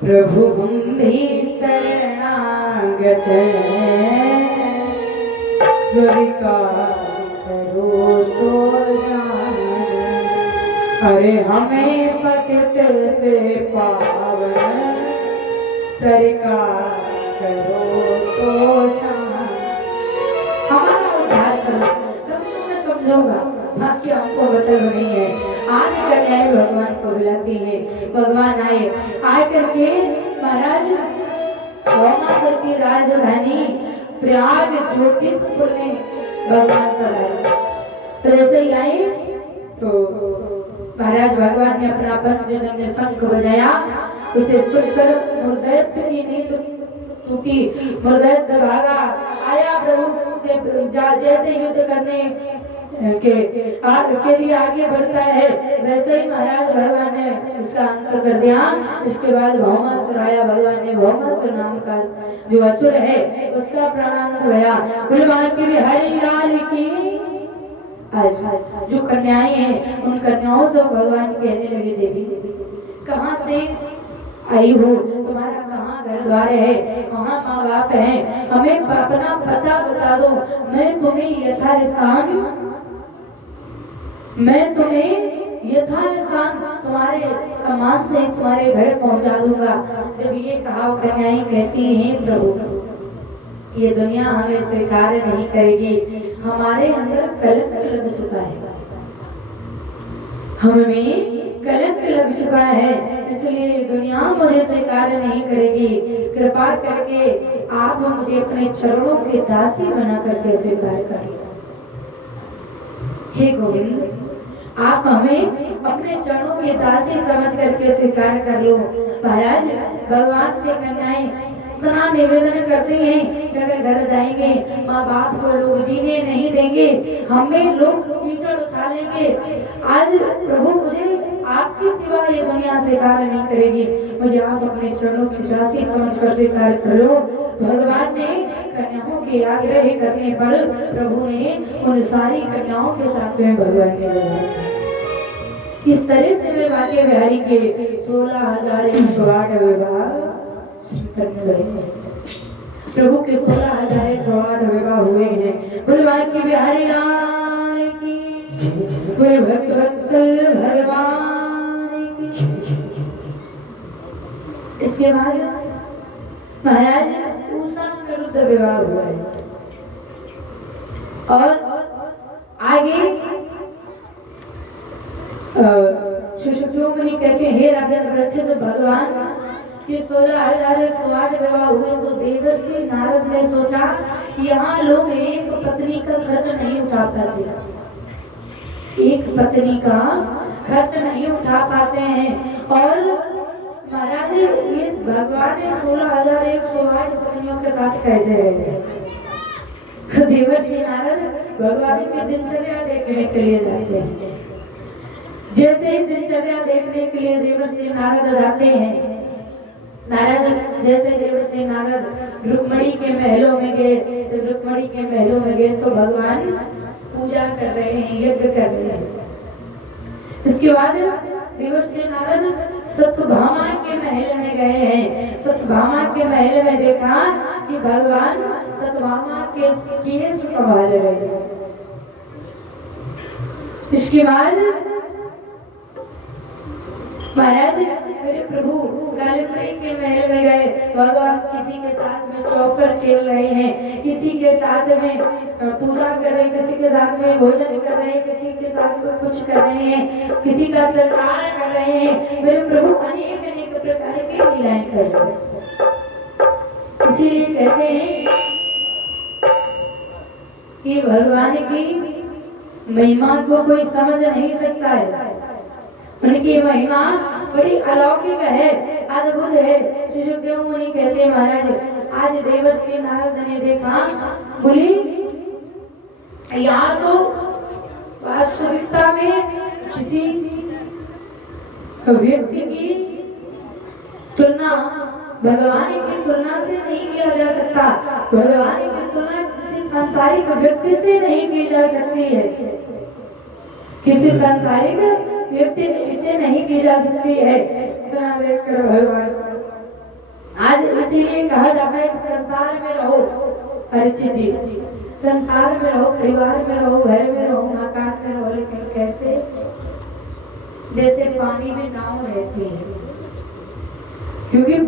प्रभु हम भी शरणागत स्वीकार करो तो जान। अरे हमें पतित से पावन स्वीकार करो तो जान। हमारा उद्धार करो, तब तुम्हें समझोगा बाकी हमको मतलब नहीं है। आज कन्याएं भगवान को बुलाती है। भगवान आए करके महाराज भौमासुर की राजधानी प्रयाग ज्योतिषपुर में भगवान पर आए। तो जैसे ही आए तो महाराज भगवान ने अपना पंचजन्य शंख बजाया। उसे सुनकर मुर्दैत्य की नींद टूटी। मुर्दैत्य भागा आया प्रभु से जैसे युद्ध करने के लिए आगे बढ़ता है, वैसे ही महाराज भगवान ने उसका अंत कर दिया। इसके बाद भौमासुर आया। भगवान ने भौमासुर नाम का जो असुर है उसका प्राणांत हुआ। भगवान की बिहारी लाल की जो कन्याएं हैं उन कन्याओं से भगवान कहने लगे, देवी कहाँ से आई हो, तुम्हारा कहाँ घर द्वार है, कहाँ माँ बाप है, हमें अपना पता बता दो। मैं तुम्हें यथास्थान तुम्हारे सम्मान से तुम्हारे घर पहुंचा दूंगा। जब ये कहा कन्याएं कहती हैं, प्रभु ये दुनिया हमें स्वीकार नहीं करेगी, हमारे अंदर कलंक लग चुका है, हमें कलंक लग चुका है, इसलिए दुनिया मुझे स्वीकार नहीं करेगी। कृपा करके आप मुझे अपने चरणों के दासी बना करके स्वीकार करें। हे गोविंद, आप हमें अपने चरणों के दासी समझ करके स्वीकार कर लो। महाराज भगवान से कन्याएं इतना निवेदन करते हैं कि अगर घर जाएंगे माँ बाप को लोग जीने नहीं देंगे, हमें लोग कीचड़ उछालेंगे। आज प्रभु मुझे आपके सिवा ये दुनिया स्वीकार नहीं करेगी, मुझे आप अपने चरणों की दासी समझकर स्वीकार करो। भगवान ने कन्याओं के आग्रह करने पर प्रभु ने उन सारी कन्याओं के साथ में भगवान ने बुलाया। इस तरह से वे वाक्य बिहारी के 16,108 विवाह प्रभु के 16,108 विवाह हुए हैं। भगवान की बिहारी लाल की, भक्त वत्सल भगवान की। इसके बाद महाराज उषा विरुद्ध विवाह हुआ है। और आगे सुषुप्तियों मुनि कहते हैं, हे राजन वृक्ष भगवान कि 16,108 विवाह हुए तो देवर्षि नारद ने सोचा कि यहाँ लोग एक पत्नी का खर्च नहीं उठा पाते, एक पत्नी का खर्च नहीं उठा पाते हैं। और महाराज ये भगवान ने 16,108 पत्नियों के साथ कैसे रहे। देवर्षि नारद भगवान की दिनचर्या देखने के लिए जाते हैं। जैसे ही दिनचर्या देखने के लिए देवर्षि नारद जाते हैं, नारद जैसे देवर्षि नारद रुक्मणी के महलों में गए, तो रुक्मणी के महलों में गए तो भगवान पूजा कर रहे हैं, यज्ञ कर रहे हैं। इसके बाद देवर्षि नारद सत्यभामा के महल में गए हैं। सत्यभामा के महल में देखा कि भगवान सत्यभामा के केस संभाल रहे हैं। इसके बाद महाराज मेरे प्रभु कालिंदी के महल में गए। भगवान किसी के साथ में चौपर खेल रहे हैं, किसी के साथ में पूजा कर रहे हैं, किसी के साथ में भोजन कर रहे हैं, किसी के साथ में कुछ कर रहे हैं, किसी का सत्कार कर रहे हैं। मेरे प्रभु अनेक अनेक प्रकार की लीलाएं कर रहे हैं। इसीलिए कहते हैं कि भगवान की महिमा को कोई समझ नहीं सकता है। उनकी महिमा बड़ी अलौकिक है, अद्भुत है। सुषुप्तियों मुनि कहते हैं, महाराज आज देवर्षि नारद ने देखा, बोली यहाँ तो वास्तविकता में किसी व्यक्ति की तुलना भगवान की तुलना से नहीं किया जा सकता। भगवान की तुलना किसी सांसारिक व्यक्ति से नहीं की जा सकती है, किसी सांसारिक व्यक्ति इसे नहीं की जा सकती है। इतना देखकर भगवान आज इसीलिए कहा जाता है कि संसार में रहो, परिचित जी संसार में रहो, परिवार में रहो, घर में रहो, मकान में रहो, लेकिन कैसे जैसे पानी में नाव रहती है, क्योंकि